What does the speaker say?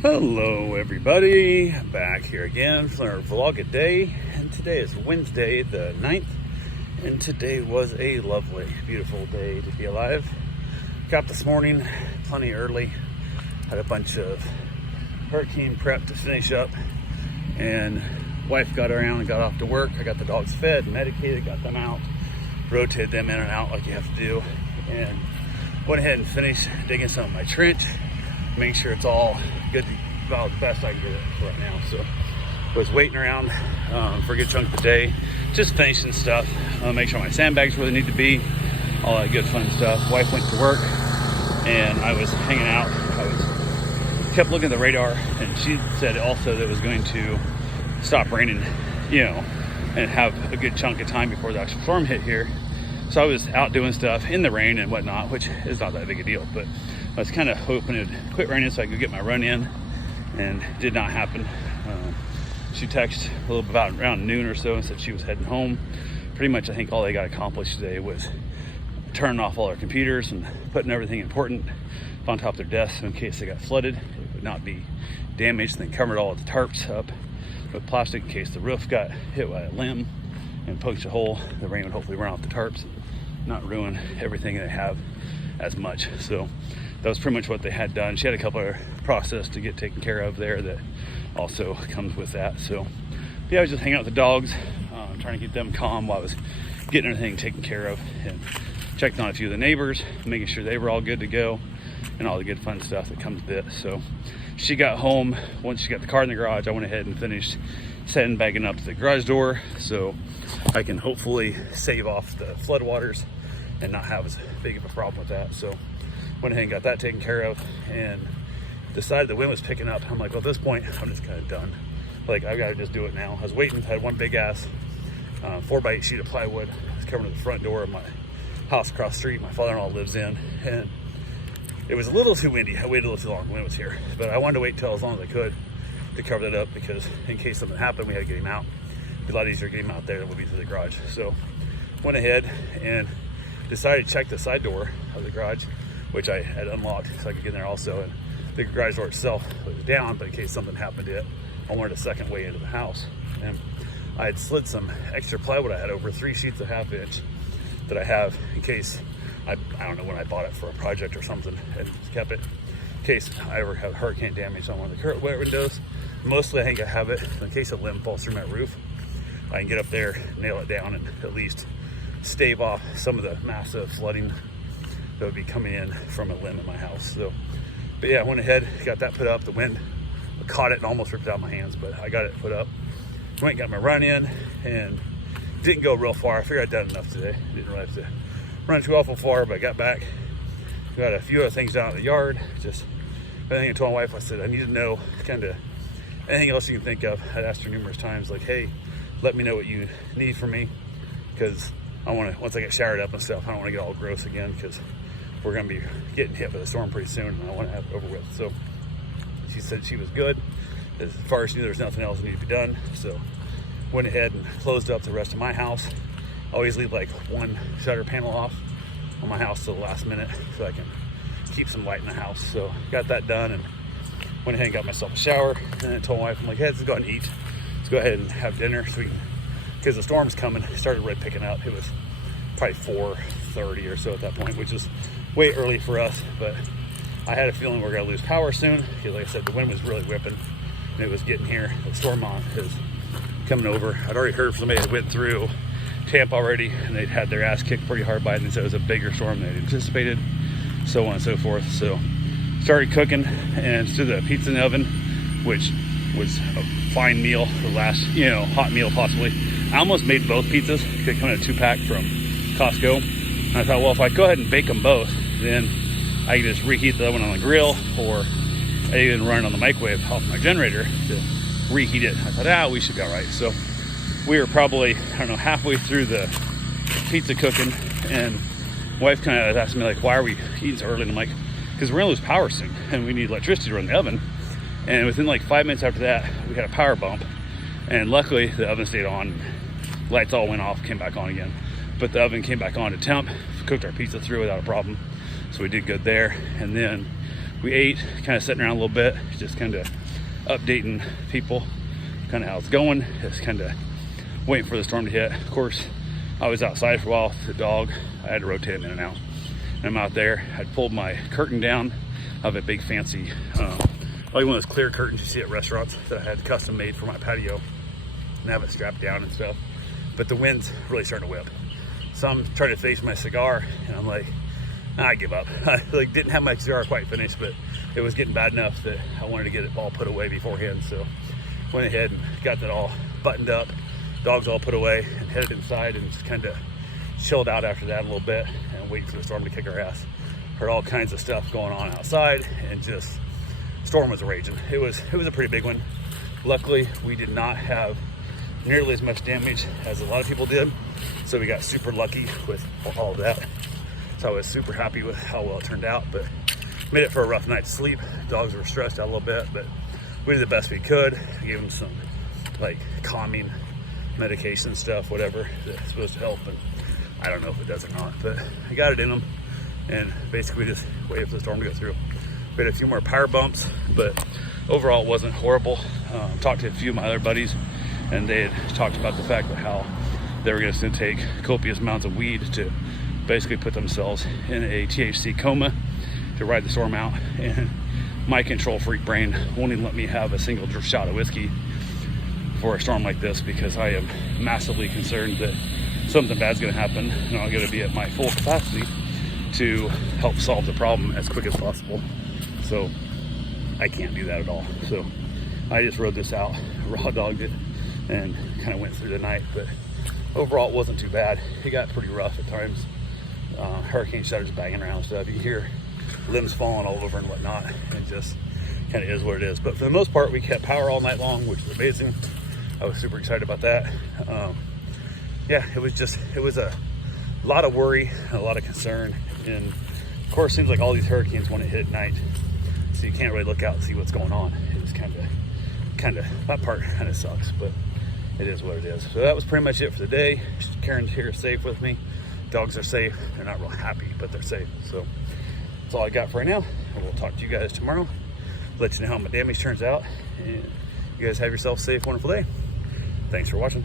Hello everybody, back here again for our vlog a day, and today is Wednesday the 9th, and today was a lovely, beautiful day to be alive. Got up this morning plenty early, had a bunch of hurricane prep to finish up, and wife got around and got off to work. I got the dogs fed, medicated, got them out, rotated them in and out like you have to do, and went ahead and finished digging some of my trench, make sure it's all good, about the best I can get it right now. So was waiting around for a good chunk of the day, just finishing stuff, make sure my sandbags where they need to be, all that good fun stuff. Wife went to work and I was hanging out. Kept looking at the radar, and she said also that it was going to stop raining, and have a good chunk of time before the actual storm hit here. So I was out doing stuff in the rain and whatnot, which is not that big a deal, but I was kind of hoping it would quit raining so I could get my run in, and it did not happen. She texted a little bit about around noon or so and said she was heading home. Pretty much I think all they got accomplished today was turning off all their computers and putting everything important on top of their desks in case they got flooded. It would not be damaged, and then covered all of the tarps up with plastic in case the roof got hit by a limb and punched a hole. The rain would hopefully run off the tarps, not ruin everything they have as much. So that was pretty much what they had done. She had a couple of process to get taken care of there that also comes with that. So yeah, I was just hanging out with the dogs, trying to keep them calm while I was getting everything taken care of, and checked on a few of the neighbors, making sure they were all good to go, and all the good fun stuff that comes with it. So she got home. Once she got the car in the garage, I went ahead and finished sandbagging up the garage door so I can hopefully save off the floodwaters and not have as big of a problem with that. So went ahead and got that taken care of, and decided the wind was picking up. I'm like, well, at this point, I'm just kind of done. Like, I've got to just do it now. I was waiting. I had one big ass 4x8 sheet of plywood. I was covering the front door of my house across the street my father-in-law lives in, and it was a little too windy. I waited a little too long when it was here, but I wanted to wait until as long as I could to cover that up, because in case something happened, we had to get him out. It'd be a lot easier to get him out there than it would be through the garage. So went ahead and decided to check the side door of the garage, which I had unlocked so I could get in there also. And the garage door itself was down, but in case something happened to it, I wanted a second way into the house. And I had slid some extra plywood I had over 3 sheets of 1/2 inch that I have in case, I don't know when I bought it for a project or something, and kept it in case I ever have hurricane damage on one of the current windows. Mostly I think I have it in case a limb falls through my roof. I can get up there, nail it down, and at least stave off some of the massive flooding that would be coming in from a limb in my house. So, but yeah, I went ahead, got that put up. The wind caught it and almost ripped it out of my hands, but I got it put up. Went and got my run in, and didn't go real far. I figured I'd done enough today. Didn't really have to run too awful far, but I got back. Got a few other things down in the yard. Just, I think I told my wife, I said, I need to know kind of anything else you can think of. I'd asked her numerous times, like, hey, let me know what you need from me, because I want to, once I get showered up and stuff, I don't want to get all gross again, because we're going to be getting hit with a storm pretty soon, and I want to have it over with. So she said she was good. As far as she knew, there's nothing else that needed to be done. So went ahead and closed up the rest of my house. I always leave like one shutter panel off on my house till the last minute so I can keep some light in the house. So got that done, and went ahead and got myself a shower, and then told my wife, I'm like, hey, let's go ahead and eat. Let's go ahead and have dinner so we can, because the storm's coming. It started right picking up. It was probably 4:30 or so at that point, which is way early for us, but I had a feeling we're gonna lose power soon, because like I said, the wind was really whipping and it was getting here. The storm on is coming over. I'd already heard from somebody that went through Tampa already, and they'd had their ass kicked pretty hard by it, and said it was a bigger storm than they'd anticipated, so on and so forth. So started cooking and stood the pizza in the oven, which was a fine meal, the last, hot meal possibly. I almost made both pizzas. They come in a 2-pack from Costco. And I thought, well, if I go ahead and bake them both, then I can just reheat the oven on the grill, or I even run it on the microwave off my generator to reheat it. I thought, we should be all right. So we were probably, halfway through the pizza cooking, and wife kind of asked me, like, why are we eating so early? And I'm like, because we're gonna lose power soon, and we need electricity to run the oven. And within like 5 minutes after that, we had a power bump, and luckily the oven stayed on. Lights all went off, came back on again, but the oven came back on to temp, cooked our pizza through without a problem, so we did good there. And then we ate, kind of sitting around a little bit, just kind of updating people, kind of how it's going, just kind of waiting for the storm to hit. Of course, I was outside for a while with the dog. I had to rotate him in and out. And I'm out there. I'd pulled my curtain down. I have a big fancy, like one of those clear curtains you see at restaurants that I had custom made for my patio, and have it strapped down and stuff. But the wind's really starting to whip. So I'm trying to face my cigar, and I'm like, I give up. I like didn't have my cigar quite finished, but it was getting bad enough that I wanted to get it all put away beforehand. So went ahead and got that all buttoned up, dogs all put away, and headed inside and just kind of chilled out after that a little bit and waited for the storm to kick our ass. Heard all kinds of stuff going on outside, and just storm was raging. It was a pretty big one. Luckily, we did not have nearly as much damage as a lot of people did, so we got super lucky with all of that. So I was super happy with how well it turned out, but made it for a rough night's sleep. Dogs were stressed out a little bit, but we did the best we could. We gave them some like calming medication stuff, whatever that's supposed to help, and I don't know if it does or not, but I got it in them, and basically just waited for the storm to go through. We had a few more power bumps, but overall it wasn't horrible. Talked to a few of my other buddies, and they had talked about the fact that how they were just going to take copious amounts of weed to basically put themselves in a THC coma to ride the storm out. And my control freak brain won't even let me have a single shot of whiskey for a storm like this, because I am massively concerned that something bad's going to happen, and I'm going to be at my full capacity to help solve the problem as quick as possible. So I can't do that at all. So I just rode this out, raw dogged it, and kind of went through the night. But overall, it wasn't too bad. It got pretty rough at times. Hurricane shutters banging around and stuff. You can hear limbs falling all over and whatnot. It just kind of is what it is. But for the most part, we kept power all night long, which was amazing. I was super excited about that. Yeah, it was a lot of worry, a lot of concern. And of course, it seems like all these hurricanes want to hit at night, so you can't really look out and see what's going on. It was kind of, that part kind of sucks, but it is what it is. So that was pretty much it for the day. Karen's here safe with me. Dogs are safe. They're not real happy, but they're safe. So that's all I got for right now. And we'll talk to you guys tomorrow. Let you know how my damage turns out. And you guys have yourself a safe, wonderful day. Thanks for watching.